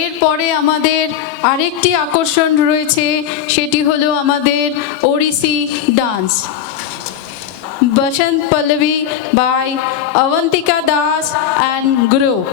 এরপরে আমাদের আরেকটি আকর্ষণ রয়েছে, সেটি হলো আমাদের Odissi dance. Basanta Pallavi by Abantika Das and group.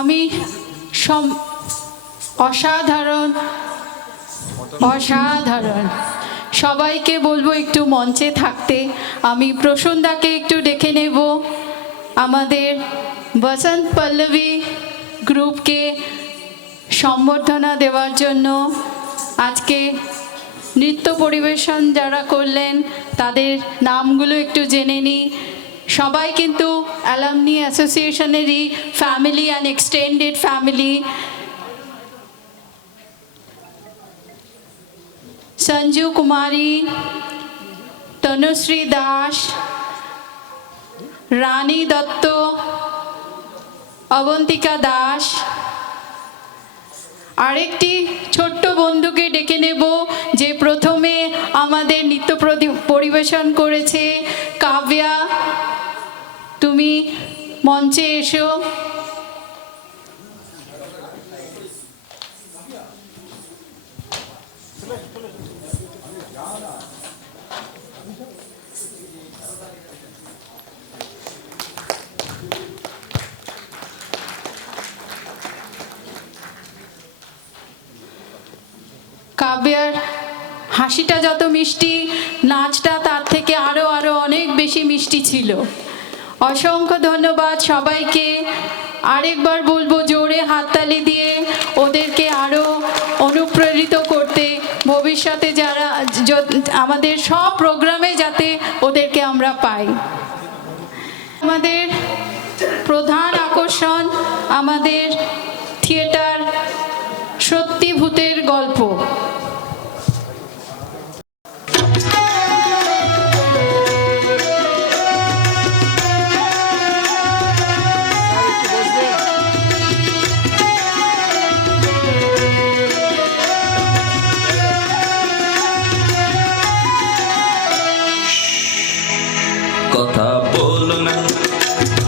আমি অসাধারণ অসাধারণ সবাইকে বলবো একটু মঞ্চে থাকতে। আমি প্রসন্দাকে একটু ডেকে নেব আমাদের বসন্ত পল্লবী গ্রুপকে সম্বর্ধনা দেওয়ার জন্য। আজকে নৃত্য পরিবেশন যারা করলেন তাদের নামগুলো একটু জেনে নিই। সবাই কিন্তু অ্যালামনি অ্যাসোসিয়েশনেরই family and extended family. Sanju Kumari, Tanushree Das, Rani Dutta, Abantika Das. আরেকটি ছোট্ট বন্ধুকে ডেকে নেব যে প্রথমে আমাদের নৃত্য পরিবেশন করেছে, কাব্যা, তুমি মঞ্চে এসো। হাসিটা যত মিষ্টি, নাচটা তার থেকে আরও আরও অনেক বেশি মিষ্টি ছিল। অসংখ্য ধন্যবাদ সবাইকে। আরেকবার বলবো জোরে হাততালি দিয়ে ওদেরকে আরও অনুপ্রেরিত করতে, ভবিষ্যতে যারা আমাদের সব প্রোগ্রামে যাতে ওদেরকে আমরা পাই। আমাদের প্রধান আকর্ষণ আমাদের থিয়েটার সত্যি ভূতের গল্প। কথা বলো না,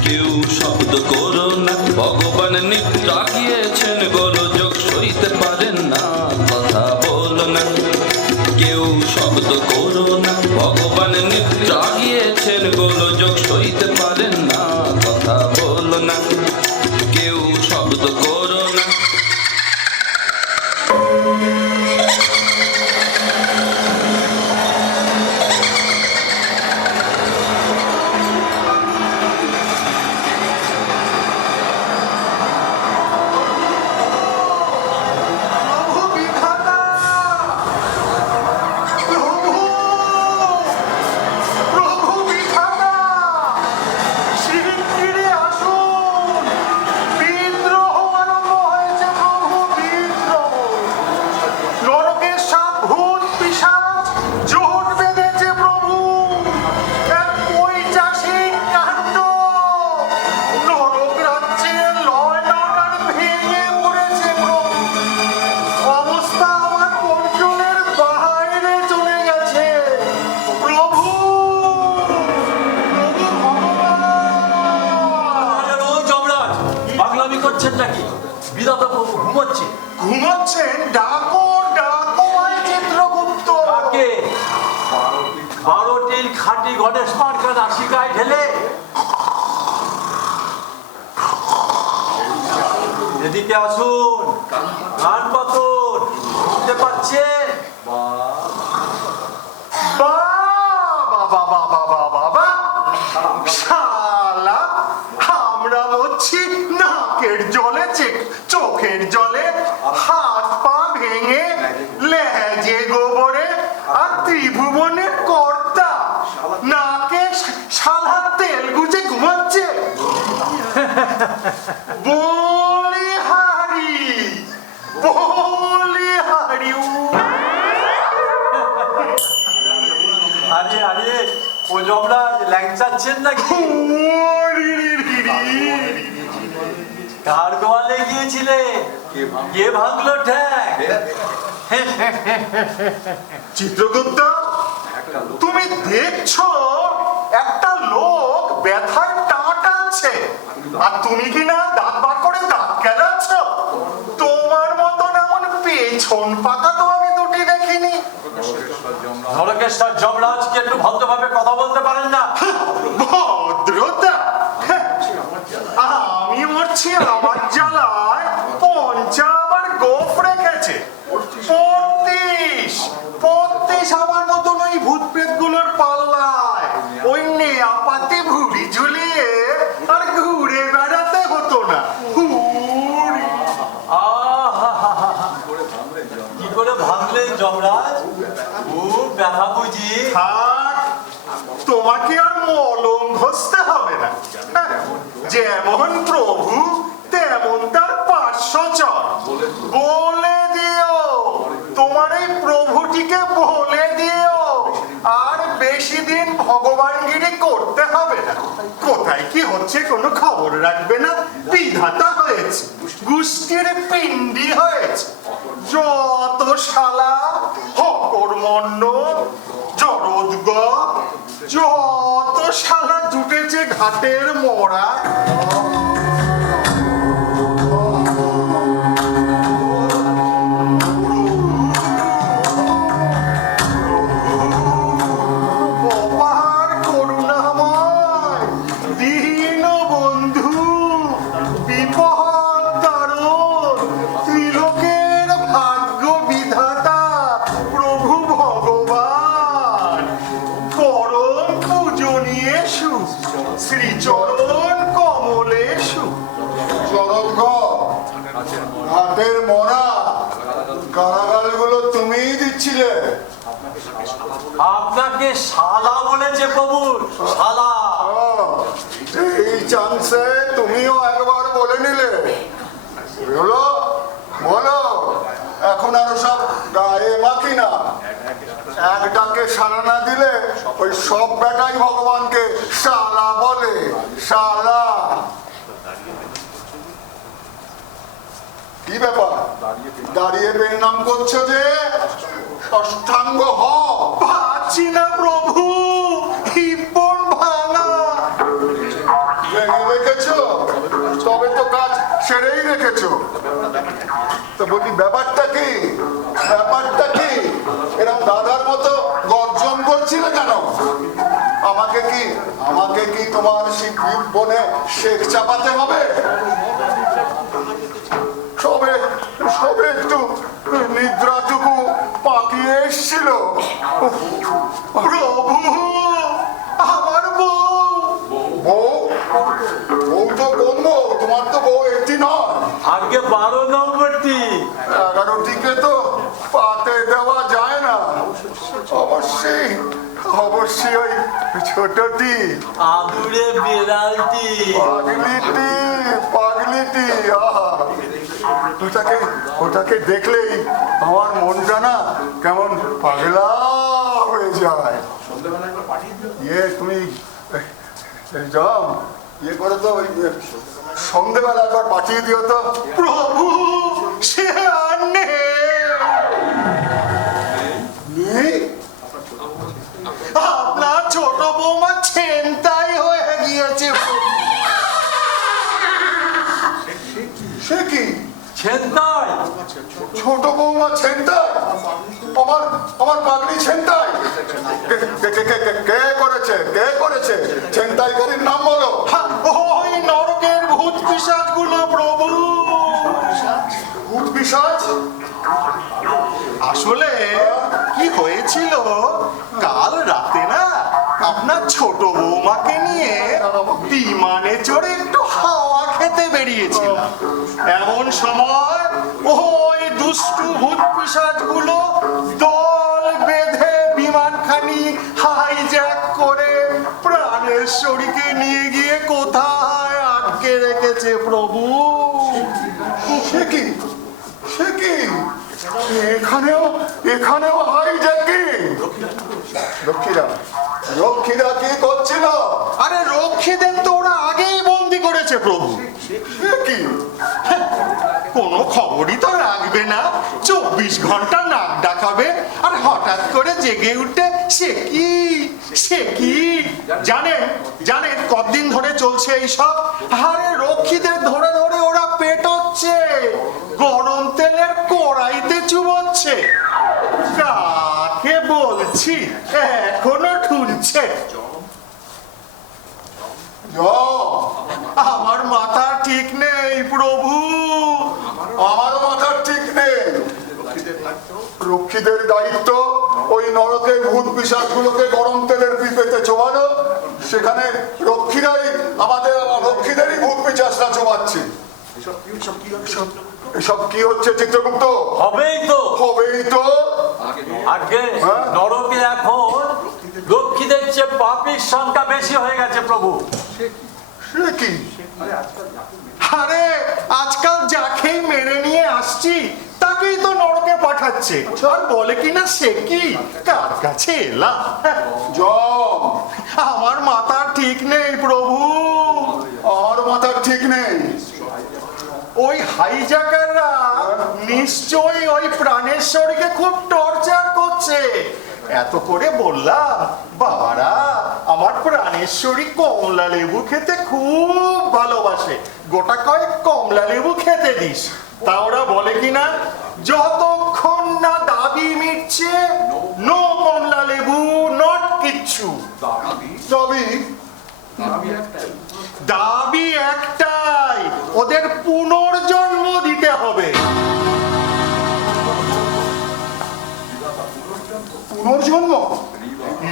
কেউ শব্দ করো না, ভগবান নিদ্রা গিয়েছেন, গোলযোগ সইতে পারেন না। কথা বলো না, কেউ শব্দ করো না, ভগবান নিদ্রা গিয়েছেন, গোলযোগ সইতে পারেন না। কথা বলো না, কেউ শব্দ করো না। ঘুমাচ্ছেন? ডাকো ডাকো ভাই চিত্রগুপ্ত। কাকে? 12টির খাঁটি গণেশ মার্কা নাসিকায় ঢেলে এদিকে আসুন, গান পাতুন, শুনতে পাচ্ছেন? শালা আমরা হচ্ছি নাকের জলে চোখের জলে, হাত পা ভেঙে লেজে গোবরে, আর ত্রিভুবনের কর্তা নাকে শালা তেল গুজে ঘুমাচ্ছে। বলি হারি আরে আরে ও যমরাজ ল্যাংচাচ্ছেন নাকি? কার গোয়ালে গিয়েছিলে? কে ভাঙলো ঠ্যাং? চিত্রগুপ্ত, তুমি দেখছো একটা লোক ব্যথায় টাটাচ্ছে, আর তুমি কিনা দাঁত বার করে দাঁত কেলাচ্ছ? তোমার মতন এমন পেছন পাতা তো আমি দুটি দেখিনি। নরকেশ্বর যমরাজ কি একটু ভদ্রভাবে কথা বলতে পারেন না? ভদ্রতা? আমি মরছি আমার জ্বালায়, পঞ্চা আবার গোফ রেখেছে। 35 আমার মতন ওই ভূত প্রেত গুলোর পাল্লায় ওই নেয়াপাতে ভুড়ি ঝুলিয়ে আর ঘুরে বেড়াতে হতো না। কি করে ভাঙলেন যমরাজ? খুব ব্যথা বুঝি? তোমাকে আর মলম ঘষতে হবে না। যেমন প্রভু তেমন তার পার্শ্বচর। বলে দিও তোমার এই প্রভুটিকে, বলে দিও আর বেশি দিন ভগবানগিরি করতে হবে না। কোথায় কি হচ্ছে কোনো খবর রাখবে না। বিধাতা হয়েছে, গোষ্ঠীর পিণ্ডি হয়েছে। যত শালা হকর্মণ্য জরদগ, যত শালা জুটেছে ঘাটের মোড়া। বাপের মরা গালাগালগুলো তুমিই দিচ্ছিলে। আপনাকে শালা বলেছে প্রভু, শালা। এই চান্সে তুমিও একবার বলে নিলে। বলো বলো, এখন আরো সব গায়ে মাখি না। এক ডাকে সাড়া না দিলে ওই সব বেটাই ভগবানকে শালা বলে, শালা। কি ব্যাপার দাঁড়িয়ে বেনাম করছো যে? অষ্টাঙ্গ হ। পাচ্ছি না প্রভু, হিপন ভাঙা। ভেঙে রেখেছো, তবে তো কাজ সেরেই রেখেছো। তো বলি ব্যাপারটা কি? ব্যাপারটা কি? এরকম দাদার মতো গর্জন করছিলে কেন? আমাকে কি তোমার শিব বনে শেখ চাপাতে হবে? সবে সবে একটু নিদ্রাটুকু পাকিয়ে এসছিল। প্রভু, আমার বউ। বউ? বউ তো কোন বউ? তোমার তো বউ একটি নয়, আগে 12 নম্বরটি। 11টিকে তো পাতে দেওয়া যায় না। অবশ্যই অবশ্যই ওই ছোটটি, আদুরে বিড়ালটি। পাগলিটি, পাগলিটি। আহা, ওটাকে দেখলেই আমার মনটা না কেমন পাগলা হয়ে যায়। তুমি যাও, করে তো ওই সন্ধ্যেবেলা একবার পাঠিয়ে দিও তো। প্রভু, সে আর নেই? আপনার ছোট বৌমা ছেনতাই হয়ে গিয়েছে। সে কি? ছেনতাই? ছোট বৌমা ছেনতাই? আমার পাগলি ছেনতাই? কে করেছে? কে করেছে? ছেনতাইকারীর নাম বলো। ওই নরকের ভূত পিশাচ গুলো প্রভু। ভূত পিশাচ? আসলে কি হয়েছিল, কাল রাতে না আপনার ছোট বৌমাকে নিয়ে বিমানে চড়ে একটু হাওয়া খেতে বেরিয়েছিলাম। এমন সময় ওই দুষ্টু ভূত পিশাচ গুলো দল বেঁধে বিমানখানি হাইজ্যাক করে প্রাণেশ্বরীকে নিয়ে গিয়ে কোথায় আটকে রেখেছে প্রভু। সে কি? সে কি? এখানেও হাইজ্যাকিং? রক্ষীরা কি করছিল? আরে রক্ষীদের তো ওরা আগেই বন্দি করেছে প্রভু। সে কি? কোনো খবরই তো রাখবে না, 24 ঘন্টা নাক ডাকাবে, আর হঠাৎ করে জেগে উঠে সে কি জানেন কতদিন ধরে চলছে এইসব? আরে রক্ষীদের ধরে ধরে ওরা পেটোচ্ছে, গরম তেলের কড়াইতে চুবোচ্ছে। কাকে বলছি, এখনো ঠুনছে। আমার মাথা ঠিক নেই প্রভু। আমারও মাথার ঠিক নেই। রক্ষীদের দায়িত্ব ওই নরকের ভূত পিশাচগুলোকে গরম তেলের পিপেতে চোবানো। সেখানে রক্ষীদেরই ভূত পিশাচরা চোবাচ্ছে। এসব কি হচ্ছে চিত্রগুপ্ত? হবেই তো। আগে নরকে এখন রক্ষীদের চেয়ে পাপীর সংখ্যা বেশি হয়ে গেছে প্রভু। সে কি? আরে আজকাল যাকেই মেরে নিয়ে আসছি তাকেই তো নরকে পাঠাচ্ছে, আর বলে কিনা সে কি, কার কাছে এলাম। জম, আমার মাথা ঠিক নেই প্রভু। আমার মাথার ঠিক নেই। ওই হাইজ্যাকাররা নিশ্চয়ই ওই প্রাণেশ্বরীকে খুব টর্চার করছে। এত করে বললাম, বাবারা আমার প্রাণেশ্বরী কমলা লেবু খেতে খুব ভালোবাসে, গোটা কয়েক কমলা লেবু খেতে দিস। তা ওরা বলে কিনা, যতক্ষণ না দাবি মিটছে নো কমলা লেবু, নট কিচ্ছু। দাবি একটাই, ওদের পুনর্জন্ম দিতে হবে। পুনর্জন্ম?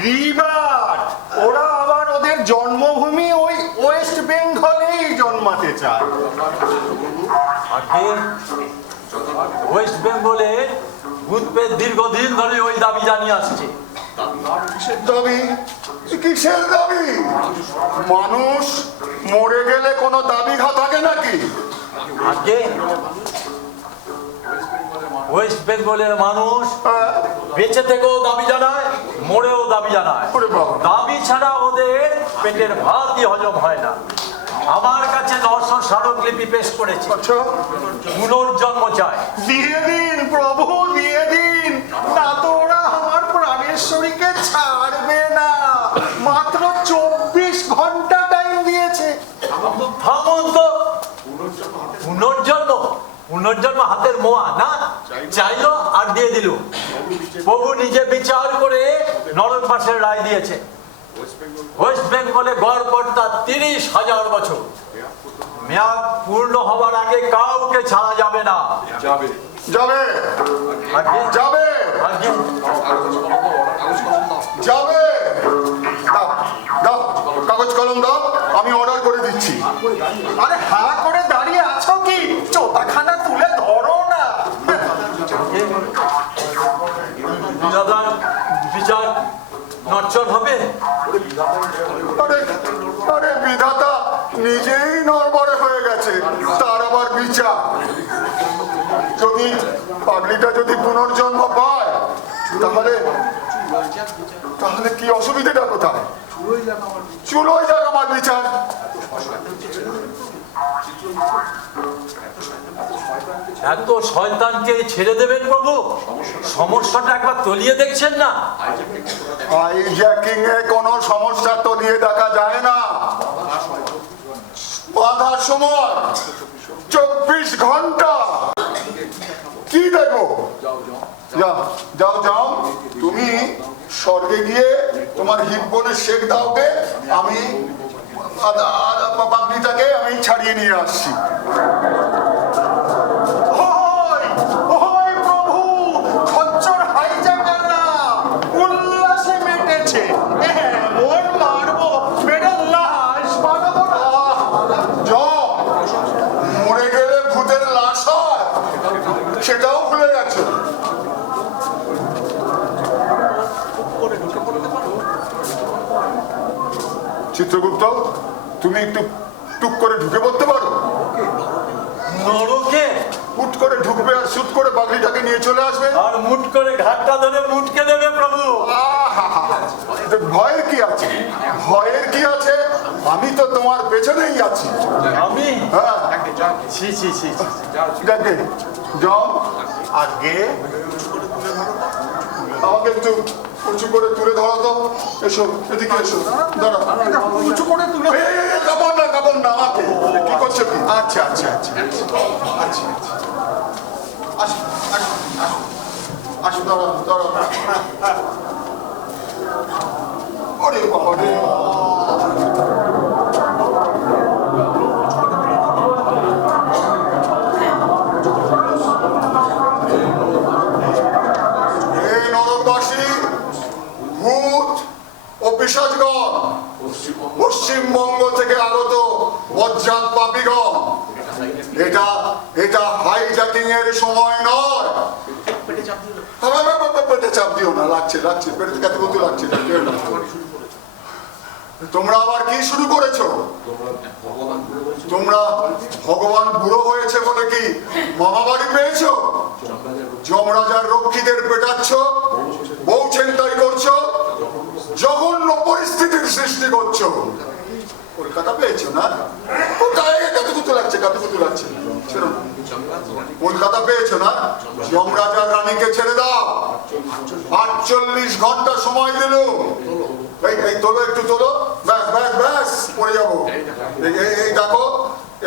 রিবার্থ। ওরা আবার ওদের জন্মভূমি ওই ওয়েস্ট বেঙ্গলেই জন্মাতে চায়। আগে ওয়েস্ট বেঙ্গলে উৎপেদ দীর্ঘদিন ধরে ওই দাবি জানিয়ে আসছে। দাবি? কিসের দাবি? মানুষ মরে গেলে কোনো দাবি থাকে নাকি? আগে ওয়েস্ট বেঙ্গলের মানুষ বেঁচে থেকেও দাবি জানায়, মরেও দাবি জানায়। ওরে বাবা। দাবি ছাড়া ওদের পেটের ভাতই হজম হয় না। আমার কাছে 900 স্মারকলিপি পেশ করেছে, আচ্ছা, পুনর্জন্ম চায়। দিয়ে দিন প্রভু, দিয়ে দিন, না তো ওরা আমার প্রাণেশ্বরীকে ছাড়বে না। মাত্র 24 ঘন্টা টাইম দিয়েছে। থামুন তো। পুনর্জন্ম? পুনর্জন্ম হাতের মোয়া না? চাইলো আর দিয়ে দিল। প্রভু নিজে বিচার করে নরকবাসের রায় দিয়েছে। ওয়েস্ট বেঙ্গলে গড় কর্তা 30,000 বছর। মেয়াদ পূর্ণ হবার আগে কাউকে ছাড়া যাবে না। যাবে আগে যাবে আগে যাবে। দাও দাও, কাগজ কলম দাও, আমি অর্ডার করে দিচ্ছি। আরে হা করে দাঁড়িয়ে আছো কি? চোতাখানা তুলে ধরো না। বিধাতার বিচার নচ্চর হবে। আরে আরে বিধাতা নিজেই নড়বড়ে হয়ে গেছে, তার আবার বিচার? যদি পাগলিটা যদি পুনর্জন্ম পায় তাহলে তাহলে কি অসুবিধাটা কোথায়? চুলোই যাক আমার বিচার। এত শয়তানকে ছেড়ে দেবেন প্রভু? সমস্যাটা একবার তলিয়ে দেখছেন না? হাইজ্যাকিং এ কোনো সমস্যা তো দিয়ে দেখা যায় না। বাধার সময় 24 ঘন্টা কি দেখবো? যাও যাও যাও, তুমি স্বর্গে গিয়ে তোমার হিপবনের শেখ দাওকে, আমি পাগলিটাকে আমি ছাড়িয়ে নিয়ে আসছি। ওই ওই প্রভু, খচ্চর হাইজ্যাকাররা উল্লাসে মেতেছে। এমন মারবো, মেরে লাশ বানাবো না। যাও, মরে গেলে ভূতের লাশ হয় সেটাও ভুলে গেছো। চিত্রগুপ্ত, তুমি একটু টুক করে ঢুকে পড়তে পারো? নরকে? হুট করে ঢুকবে আর শুট করে পাগলিটাকে নিয়ে চলে আসবে। আর মুট করে ঘাটটা ধরে মুটকে দেবে প্রভু। আহা! এতে ভয়ের কি আছে? ভয়ের কি আছে? আমি তো তোমার পেছনেই আছি। আমি? হ্যাঁ, ছি ছি ছি ছি। দেখে যাও, আগে আমাকে একটু উঁচু করে তুলে ধরো তো। এসো, এদিকে এসো, দাঁড়া। উঁচু করে তুলে। কাপড় না, কাপড় না, আমাকে কি করছো কি? আচ্ছা আচ্ছা আচ্ছা আচ্ছা, আসো আসো আসো আসো, দাঁড়া দাঁড়া। ওরে বাবা রে! এই নরকবাসী, ভূত ও পিশাচগণ, পশ্চিমবঙ্গ থেকে আগত বজ্জাত পাপীগণ, এটা এটা হাইজ্যাকিং এর সময় নয়। পেটে চাপ দিও না, লাগছে লাগছে, পেটে কত কত লাগছে। তোমরা আবার কি শুরু করেছো? তোমরা ভগবান বুড়ো হয়েছে বলে কি মহামারী পেয়েছো? যমরাজার রক্ষীদের পেটাচ্ছ, বউ ছিনতাই করছো, জঘন্য পরিস্থিতির সৃষ্টি করছো। কলকাতা পেয়েছো না? কোথায় কতকুতু লাগছে, কতকুতু লাগছে। কলকাতা পেয়েছো না? যমরাজার রানীকে ছেড়ে দাও। 48 ঘন্টা সময় দিল। এই তোলো, একটু তোলো, ব্যাস ব্যাস ব্যাস, পড়ে যাবো। এই দেখো,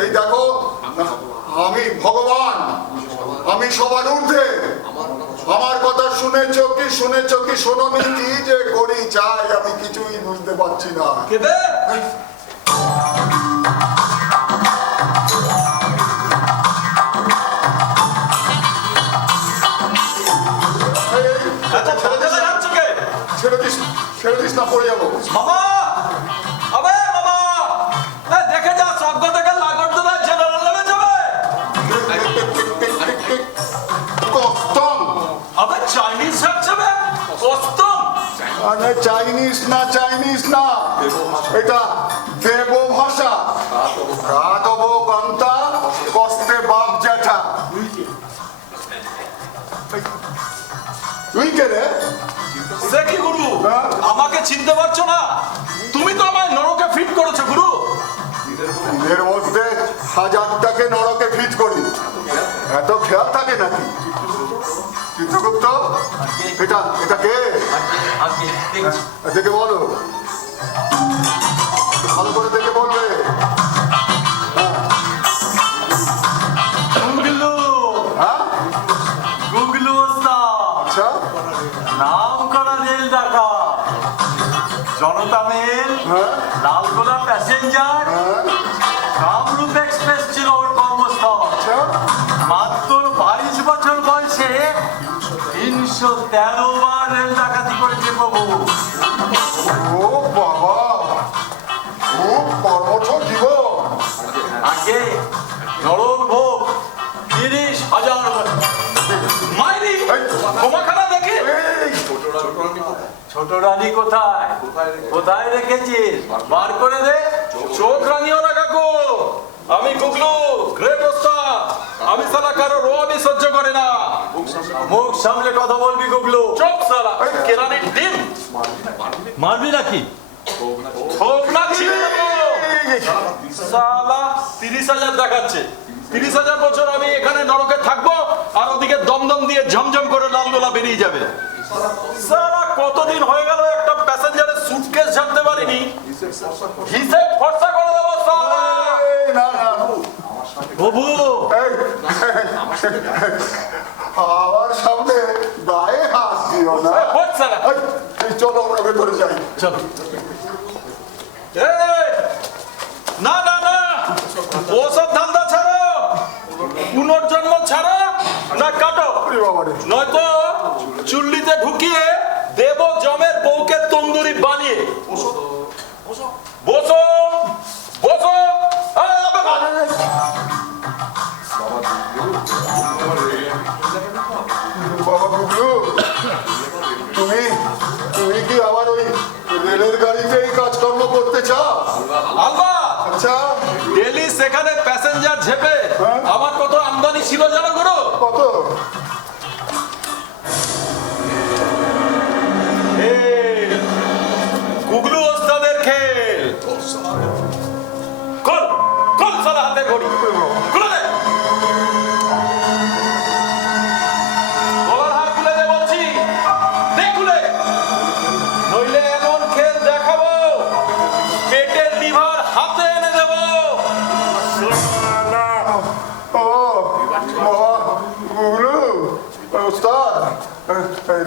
এই দেখো, আমি ভগবান, আমি সবার ঊর্ধ্বে। আমার কথা শুনেছ কি শোনোনি? কি যে করি চাই আমি কিছুই বুঝতে পারছি না। ছেড়ে দিস না, পড়ে যাবো। মামা! আবে মামা! দেখে যা, স্বর্গ থেকে লাগর দোলায় ছেলে নেমে যাবে। চাইনিজ না এটা দেব ভাষা। রাধব কান্তা কষ্টে বাপ জ্যাঠা। তুই কে রে? সে কি গুরু, হ্যাঁ? আমাকে চিনতে পারছো না? তুমি তো আমায় নরকে ফিট করেছো গুরু। এর মধ্যে হাজারটাকে নরকে ফিট করি, এত খেয়াল থাকে নাকি? চিত্রগুপ্ত, এটা কে? আগে দেখছি। দেখে বলো, ভালো করে দেখে বলবে। গুগলু, হ্যাঁ, গুগলু ওস্তাদ, আচ্ছা, নাম করা রেল ডাকা, জনতা মেল, হ্যাঁ, লালগোলা প্যাসেঞ্জার, হ্যাঁ, কামরূপ এক্সপ্রেস ছিল ওর কর্মস্থল। আচ্ছা, মাত্র 22 বছর বয়সে 313 বার রেল ডাকাতি করেছে প্রভু। ও বাবা, খুব কর্মঠ জীবন। আগে নরক ভোগ 30,000 বার। মাইরি এই, তোমাখানা দেখি। এই, ছোট রানী কোথায় কোথায় রেখেছিস? বার করে দে। চোখ রাঙিও না কাকু, আমি গুগলু গ্রেট ওস্তাদ। আমি সালা কারো রোয়াবি সহ্য করে না। মুখ সামলে কথা বলবি গুগলু। চোখ সালা কেরানির ডিম মারবি নাকি? হোক না ছিঁড়ে দেবো। সালা 30,000 দেখাচ্ছে। 30,000 বছর আমি এখানে নরকে থাকবো, আর ওদিকে দমদম দিয়ে ঝমঝম করে লালগোলা বেরিয়ে যাবে। সালা কতদিন হয়ে গেল একটা প্যাসেঞ্জারের সুটকেস ঝাড়তে পারিনি। হিসেব খরচা করে দেবো সালা। এই, না, না, প্রভু এই, আমার সামনে গায়ে হাত দিও না। হোক সালা। এই, এই, চলো আমরা ভেতরে যাই। চলো। এই, না না না, ওসব ধান্দা ছাড়ো। পুনর্জন্ম ছাড়ো না কাটো, ওরে বাবা রে। নয়তো চুল্লিতে ঢুকিয়ে দেব জমের বউকে তন্দুরি বানিয়ে। বসো বসো। বাবা গুগলু, তুমি তুমি কি আবার ওই রেলের গাড়িতে এই কাজকর্ম করতে চাও? আলবা আচ্ছা, ডেলি সেখানে প্যাসেঞ্জার ঝেপে হ্যাঁ? আমার কত আমদানি ছিল জানো গুরু? কত? এই, গুগলু ওস্তাদের খেল। কল কল সালা হাতে ঘড়ি খুলে দে। গলার হার খুলে দে বলছি, দে খুলে, নইলে এমন খেল দেখাবো পেটের লিভার হাতে এনে দেবো। ও বাবা গুগলু ওস্তাদ,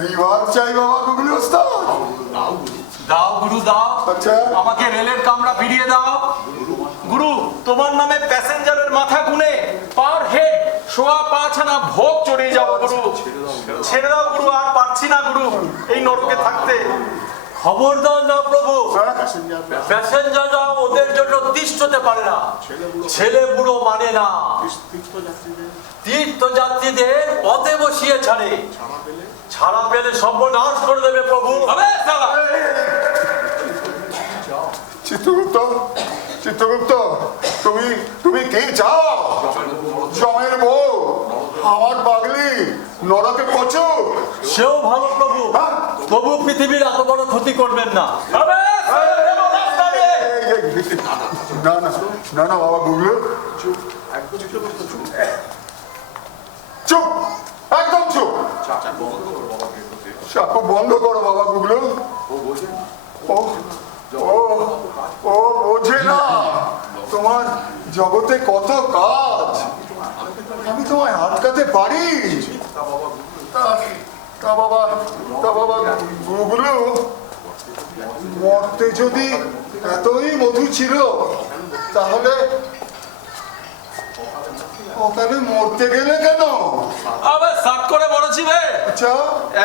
রিভার চাই বাবা গুগলু ওস্তাদ। দাও গুরু দাও, আচ্ছা, আমাকে রেলের কামরা ফিরিয়ে দাও। গুরু, তোমার নামে প্যাসেঞ্জারের মাথা গুনে পার হেড 5.5 আনা ভোগ চড়িয়ে যাবো গুরু। ছেড়ে দাও গুরু, আর পারছি না গুরু এই নরকে থাকতে। খবরদার না প্রভু, হ্যাঁ? প্যাসেঞ্জাররা ওদের জন্য তিষ্ঠ হতে পারে না, ছেলে বুড়ো মানে না। তীর্থযাত্রীদের পথে বসিয়ে ছাড়ে, ছাড়া পেলে সর্বনাশ করে দেবে প্রভু। আবে শালা, চিত্রগুপ্ত, চিত্রগুপ্ত, তুমি তুমি কি চাও? জমের বউ, আমার পাগলি, নরকে কচু। সেও ভালো প্রভু, তবু পৃথিবীর এত বড় ক্ষতি করবেন না। আবে শালা, দেবো রাস্তা দিয়ে। না না না না বাবা গুগলু, চুপ, একদম চুপ। চাকু বন্ধ করো বাবা গুগলু। ও ও ও বোঝে না তোমার জগতে কত কাজ, আমি তোমায় আটকাতে পারি। তা বাবা গুগলু, মরতে যদি এতই মধু ছিল, তাহলে ওখানে মরতে গেলে কেন? আবে সাত করে বলেছি বে, আচ্ছা,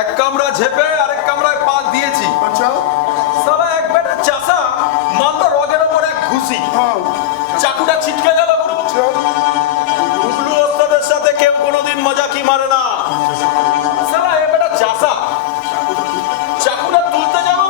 এক কামরা ঝেপে আরেক কামরায় পা দিয়েছি। আচ্ছা, সালা এক বেটা চাষা মারলো রগের ওপর এক ঘুষি, হ্যাঁ, চাকুটা ছিটকে গেল গুরু। আচ্ছা, গুগলু ওস্তাদের সাথে কেউ কোনোদিন মজাকি মারে না। সালা এ বেটা চাষা চাকুটা তুলতে যাবো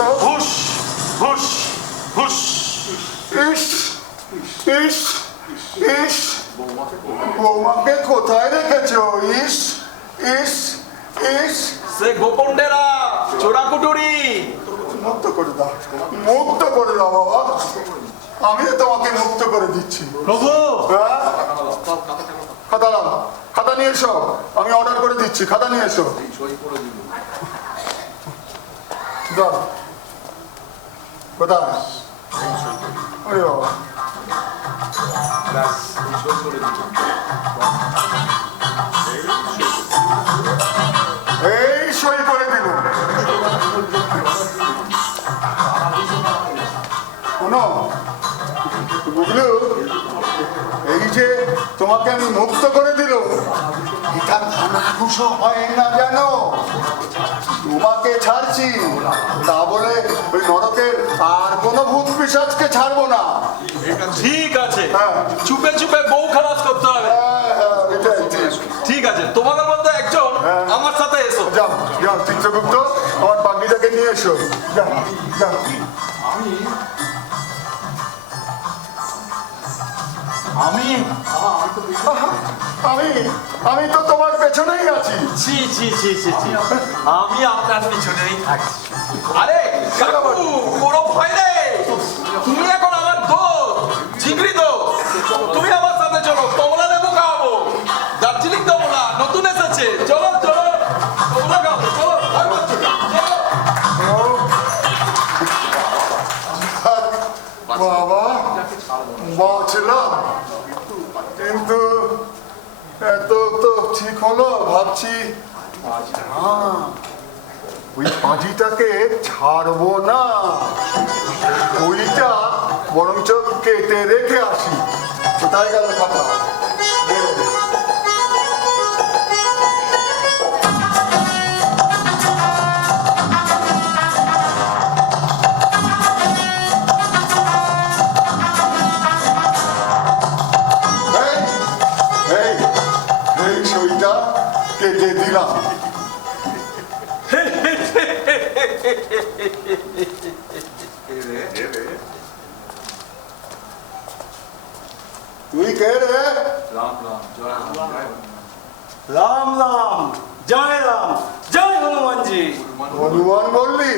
আচ্ছা হুস হুস হুস। ইস ইস ইস বৌমাকে কোথায় রেখেছো? ইস ইস ইস সে গোপন ডেরা, চোরাকুটুরি। মুক্ত করে দাও, মুক্ত করে দাও বাবা, আমি তোমাকে মুক্ত করে দিচ্ছি। প্রভু হ্যাঁ? খাতা নাও, খাতা নিয়ে এসো, আমি অর্ডার করে দিচ্ছি, খাতা নিয়ে এসো। দাও। কোথায়? ওরে বাবা, এই সই করে দিল। শোনো বুঝলো, এই যে তোমাকে আমি মুক্ত করে দিল, এটা ঘুষো হয় না জানো? তোমাকে ছাড়ছি তা বলে ওই নরকের আর কোনো ভূত পিশাচকে ছাড়বো না। ঠিক আছে, হ্যাঁ। চুপে চুপে বউ খালাস করতে হবে। এটাই ঠিক। ঠিক আছে, তোমাদের মধ্যে একজন হ্যাঁ। আমার সাথে এসো। যাও যাও চিত্রগুপ্ত, আমার পাগড়িটাকে নিয়ে এসো। যাও যাও। আমি আমি আমি তো তোমার পেছনেই আছি। ছি ছি ছি ছি ছি, আমি আপনার পিছনেই থাকছি। আরে কাকু, কোনো ভয় নেই, তুমি এখন আমার দোস্ত, জিগরি দোস্ত। তুমি আমার সাথে চলো, কমলা লেবু খাওয়াবো, দার্জিলিং কমলা নতুন এসেছে। চলো চলো, কমলা খাওয়াবো, চলো ভয় পাচ্ছো না? চলো। বাবা বাঁচলাম, কিন্তু এত তো ঠিক হলো ভাবছি ওই পাঁজিটাকে ছাড়বো না, ওইটা বরঞ্চ কেটে রেখে আসি। কোথায় গেল কথা? এই সইটা কেটে দিলাম। তুই কে রে? রাম রাম, জয় রাম, জয় হনুমানজি। হনুমান বললি?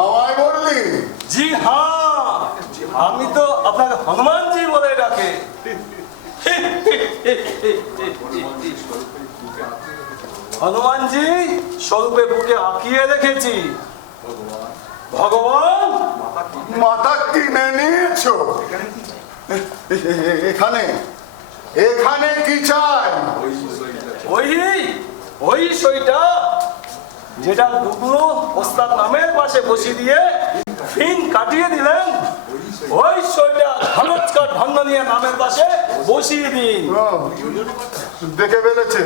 আমায় বললি? জি হ্যাঁ, আমি তো আপনাকে হনুমানজি বলে ডাকে। হনুমানজি স্বরূপে বুকে আঁকিয়ে রেখেছি। ভগবান মাথা কিনে নিয়েছো? এখানে এখানে কি চাই? ওই ওই সইটা যেটা দুগুলো ওস্তাদ নামের পাশে বসিয়ে দিয়ে ফিন কাটিয়ে দিলেন, ওই সইটা ধনস্কার ধন্যনিয়া নামের পাশে বসিয়ে দিন। ও, দেখে ফেলেছে।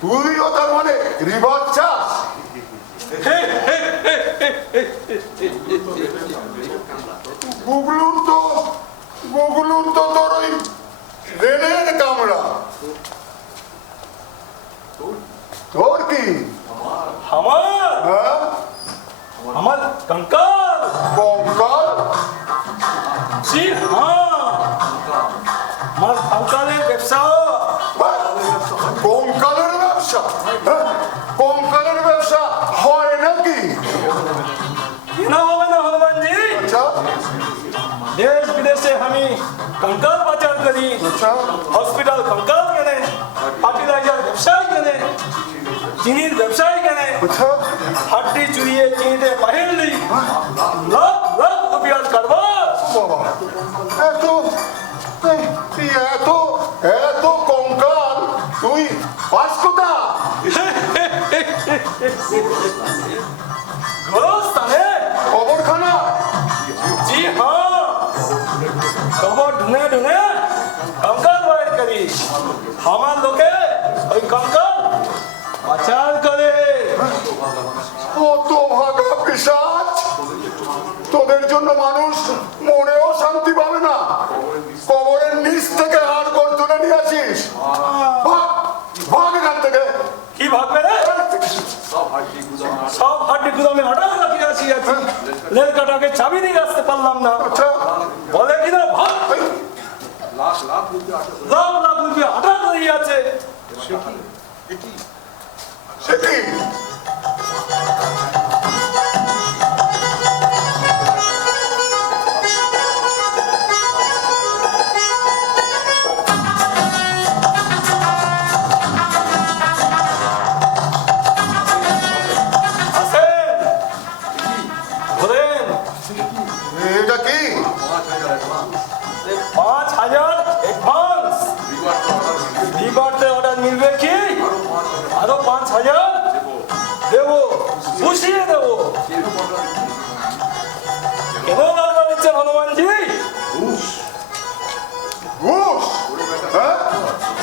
তুইও তার মানে রিভার চাস? গুগলুর তো তোর ওই রেলের কামড়া। তোর কি? আমার হ্যাঁ? আমার कंकाल। কঙ্কাল? জি হ্যাঁ, আমার कंकाলের ব্যবসা। কঙ্কালের ব্যবসা? হ্যাঁ? কঙ্কালের ব্যবসা হয় নাকি? কেন হবে না হনুমানজি? আচ্ছা দেশ বিদেশে আমি कंकाल পাচার করি। আচ্ছা হসপিটাল कंकाल কেনে, ফার্টিলাইজার ব্যবসায় কেনে, চিনির ব্যবসায় কেনে, আচ্ছা হাড্ডি চুরিয়ে চিনিতে বাহিরলি লাখ লাখ রুপিয়ার কারবার। বাবা, এত এত এত কঙ্কাল তুই পাস কোথা? গোরস্থানে। কবরখানা? জি হ্যাঁ, কবর ঢুনে ঢুনে कंकाल বাইর করি। আমার লোকে ওই कंकाल পাচার করে। কত ভাগা পিশাচ! তোদের জন্য মানুষ মনেও শান্তি পাবে না। কবরের নিচ থেকে হাড় গোড় তুলে নিয়ে আসিস। ভাগ ভাগ এখান থেকে। কি ভাববে রে? সব হাড্ডি গুদামে হঠাৎ রাখি আছি লেল কাটাকে চাবি দিয়ে আসতে পারলাম না। আচ্ছা বলে কিনা ভাব লাখ লাখ রুপিয়া হঠাৎ রয়ে আছে। সে কি আসেন বলেন এটা কি 5,000 অ্যাডভান্স বিবারতে অর্ডার মিলবে কি? আরো 5,000 দেবো, পুষিয়ে দেবো। কেন বারবার দিচ্ছেন হনুমানজি? ঘুষ হ্যাঁ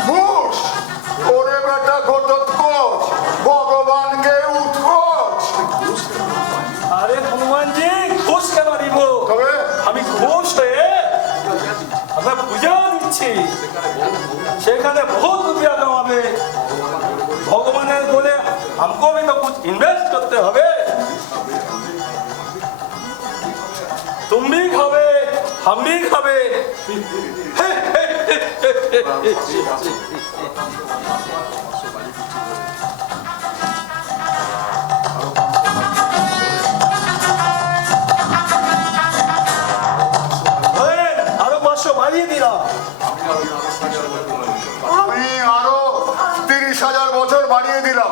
ঘুষ ওরে বেটা ঘটোৎকচ ভগবানকে উৎকচ আরে হনুমানজি ঘুষ কেন দিব? তবে আমি ঘুষ হয়ে আমরা পূজা দিচ্ছি, সেখানে বহুত রুপিয়া কামাবে। ভগবানের বলে हमको भी तो कुछ इन्वेस्ट करते হবে। तुम भी खावे हम भी खावे। আরো 500 বাড়িয়ে দিলাম। আমি আরো 30,000 বছর বাড়িয়ে দিলাম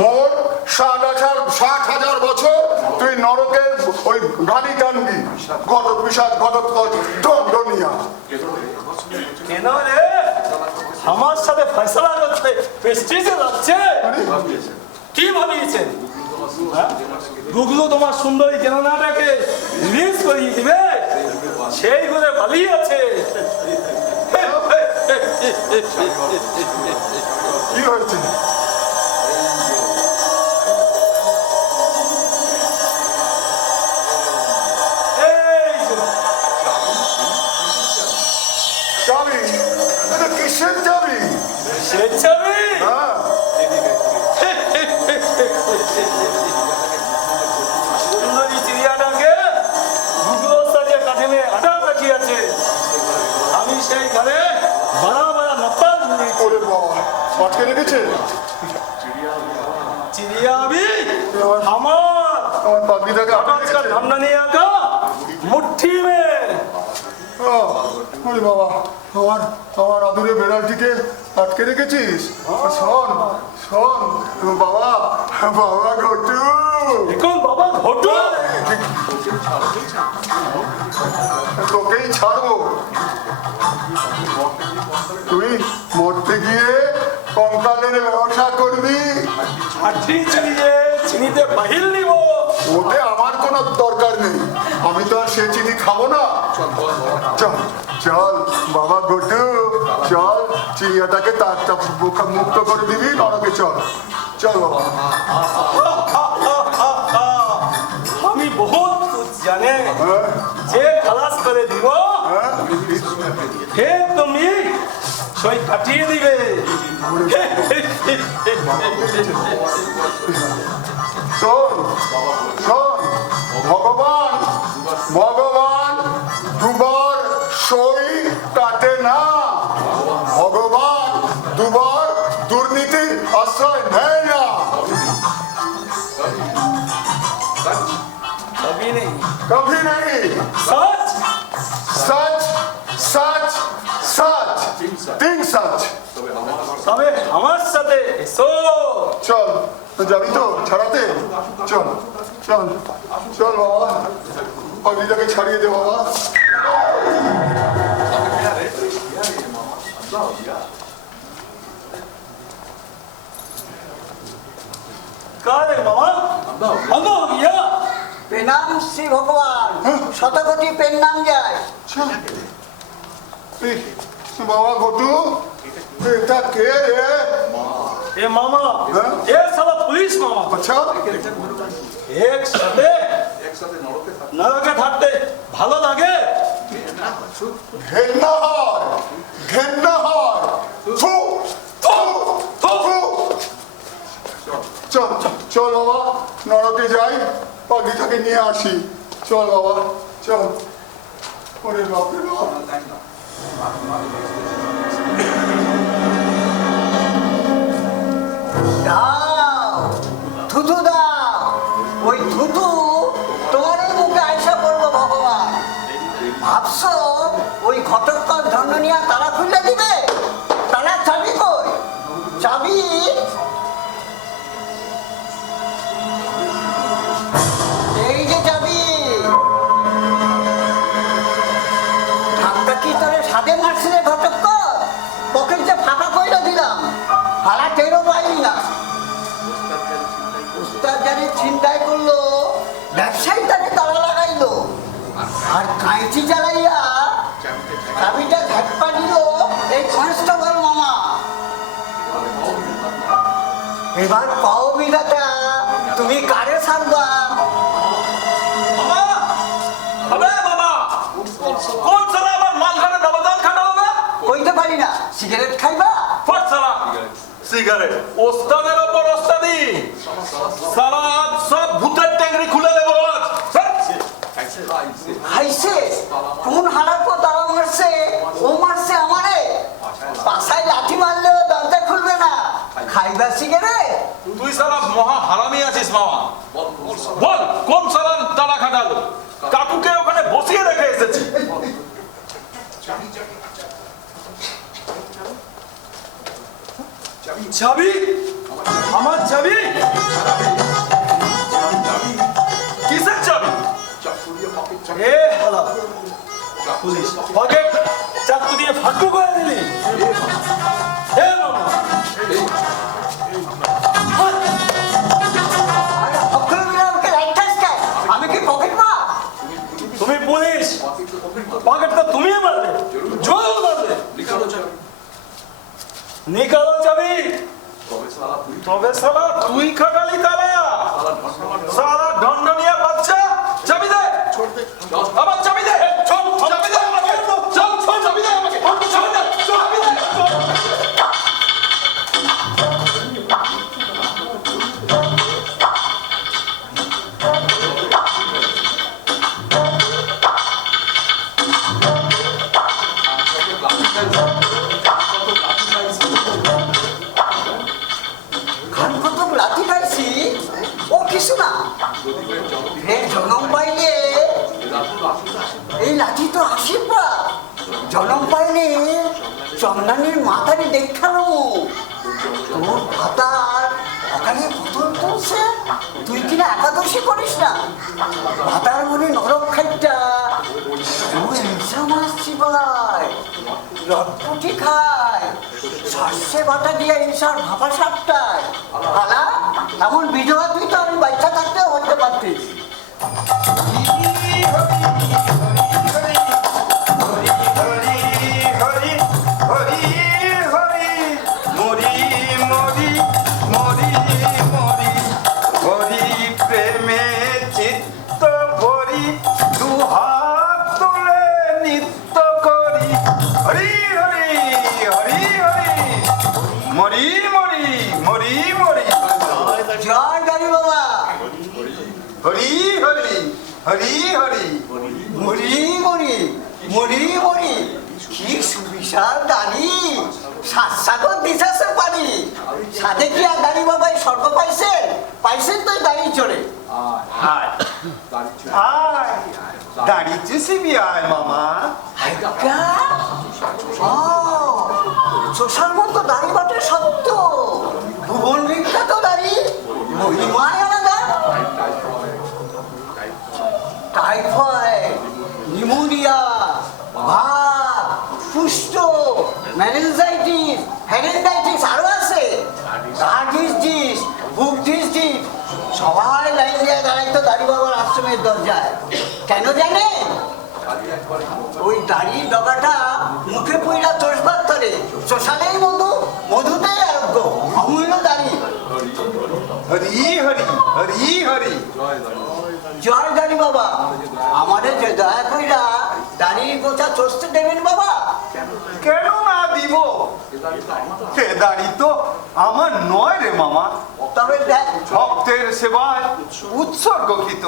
মোট 60,000 বছর তুই নরকের ওই গাড়ি টানবি গত পিসাদ ঘটোৎকচ দণ্ডনীয়া কেন রে আমার সাথে ফয়সালা করতে প্রেস্টিজে লাগছে? কি ভাবিয়েছেন? গুগলো তোমার সুন্দরী কেননাটাকে রিলিজ করিয়ে দিবে, সেই ঘরে পালিয়ে আছে। কি হয়েছে এই যে, চাবি এটা কিসের চাবি স্বেচ্ছাবি। হ্যাঁ সুন্দরী চিড়িয়াটাকে গুগলো সাজিয়ে কাঠেমে আটাক রাখিয়াছে। আমি সেই ঘরে বাড়া বাড়া নপ্পা ওরে বাবা আটকে রেখেছে চিড়িয়াবি আমার আমার পাগড়িটাকে আটকে कागज का রেখেছে धमनिया का मुट्ठी में। ওরে বাবা আমার আমার আদুরে বেড়ালটিকে আটকে রেখেছিস শোন শোন বাবা বাবা ঘটু कौन बाबा घोटू? তোকেই ছাড়বো তুই মরতে গিয়ে কঙ্কালের ব্যবসা করবি हड्डी चलिए चिनीते पहिल नहीं वो। ওতে আমার কোনো দরকার নেই আমি তো আর সে চিনি খাবো না চল চল বাবা ঘটু চল চিড়িয়াটাকে তারটা মুক্ত করে দিবি নরকে চল চল বাবা हमी बहुत कुछ जाने जे खलास करे दिवो হ্যাঁ हे तुमी সই কাটিয়ে দিবে। শোন শোন ভগবান ভগবান দুবার সই কাটে না ভগবান দুবার দুর্নীতির আশ্রয় নেয় না कभी नहीं কভি নেই सच সচ সচ সচ তিন সচ তবে আমার সাথে এসো। চল যাবি তো ছাড়াতে চল চল চল বাবা পাগড়িটাকে ছাড়িয়ে দে বাবা का रे मामा बंद हो गया। প্রণাম শ্রী ভগবান শতকোটি প্রণাম যায়। চল এই বাবা ঘটু এটা কে রে ये मामा हाँ? ये साला पुलिस मामा আচ্ছা एक साथे নরকে থাকতে ভালো লাগে? ঘেন্না হয় ঘেন্না হয় থু থু থু চল বাবা, নরকে যাই, পাখিটাকে নিয়ে আসি। চল বাবা, চল। ওরে বাপরে বাপ। দাও, থুতু দাও। ওই থুতু তোমার মুখে আয়সা করবো ভগবান। ভাবছো ওই ঘটকর ধন্যনিয়া তারা খুলে দিবে? তারা চাবি কই? চাবি এই যে চাবি। ঠান্ডা কি তোরে সাদে মারছিলে ঘটকর? পকেট যে ফাঁকা কইরা দিলাম, ভাড়া টেরও পাইনি না। উস্তাদ জানি চিন্তাই করলো, ব্যবসায়ী তারে তালা লাগাইলো, আর কাঁচি জ্বালাইয়া চাবিটা ঝাটপা দিল এই কনস্টেবল মামা। এবার পাও বিধাতা, তুমি কারে ছাড়বা? বাবা আবে বাবা, কোন সালা আমার মালখানে নবদান খাটালো না? কইতে পারি না। সিগারেট খাইবা? ফট সালা সিগারেট। ওস্তাদের ওপর ওস্তাদি, সালা আজ সব ভূতের ট্যাংরি খুলে দেবো আজ। খাইছে? কোন হারার পর তারা মারছে? ও মারছে আমারে। পাশায় লাঠি মারলেও দরজা খুলবে না। খাইবা সিগারেট? তুই সালা মহা হারামি আছিস মামা। বল কোন সালা তারা খাটালো? কাকুকে ওখানে বসিয়ে রেখে এসেছি। চাবি? আমার চাবি? কিসের চাবি? এ হালা পুলিশ পকেট চাকু দিয়ে ফাঁকু করে দিলি। এ মামা, আরে অক্ষর বিরামকে লাইট খায়। আমি কি পকেট মা? তুমি পুলিশ, পকেট তো তুমি মারবে, জল মারবে। নিকালো চাবি। তবে সালা তুই খাটালি তারা। সালা ঢন্ডনিয়া বাচ্চা, চাবি দে। আমার চাবি দে। চাবি দে আমাকে। চল চল, চাবি দে আমাকে। চাবি দে, চাবি দে। খান কত লাঠি খাইছি, ও কিছু না। হে জনম পাইলে এই লাঠি তো আশীর্বাদ। জনম পাইলে চন্দানির মাথায় দেখালো তোর ভাতার ওখানে পুতুল তুলছে। তুই কিনা একাদশী করিস না? ভাতার মনে নরক খাইটা ওই ইলশা মাছ চিবায়, লটপটি খায়, সর্ষে বাটা দিয়ে ইলশার ভাপা সাপটায়। হালা এমন বিধবা তুই তো আমি বাচ্চা থাকতেও হতে পারতিস। জয় গাড়ি বাবা। হরি হরি, হরি হরি। মরি মরি মরি মরি, কি সুবিশাল দাড়ি, সাতসাগর দিশাসে পারি। সাদে কি আর দাড়ি বাবাই স্বর্গ পাইছেন? পাইছেন তো দাড়ি চড়ে। দাড়ি চুষিবি আয় মামা। শোষার মতো দাড়ি বাটে সত্য, ভুবন বিখ্যাত দাড়ি, মহিমায় আলাদা। টাইফয়েড, নিউমোনিয়া, ভাত, কুষ্ঠ, মেনিনজাইটিস, হেরেন্ডাইটিস আরো আছে। হার্ট ডিজিজ, বুক ডিজিজ, সবাই লাইন দিয়ে দাঁড়াইতো দাড়ি বাবার আশ্রমের দরজায়। কেন জানে? ওই দাড়ি ডগাটা মুখে পুইরা চষবার ধরে, চষালেই মধু, মধুতেই আরোগ্য। অমূল্য দাড়ি। হরি হরি, হরি হরি। জয় দাড়ি বাবা, আমাদের যে দয়া কইরা দাড়ির গোছা চষতে দেবেন বাবা? কেন না দিব? এ দাড়ি তো আমার নয় রে মামা, তবে দেখ, ভক্তের সেবায় উৎসর্গকৃত।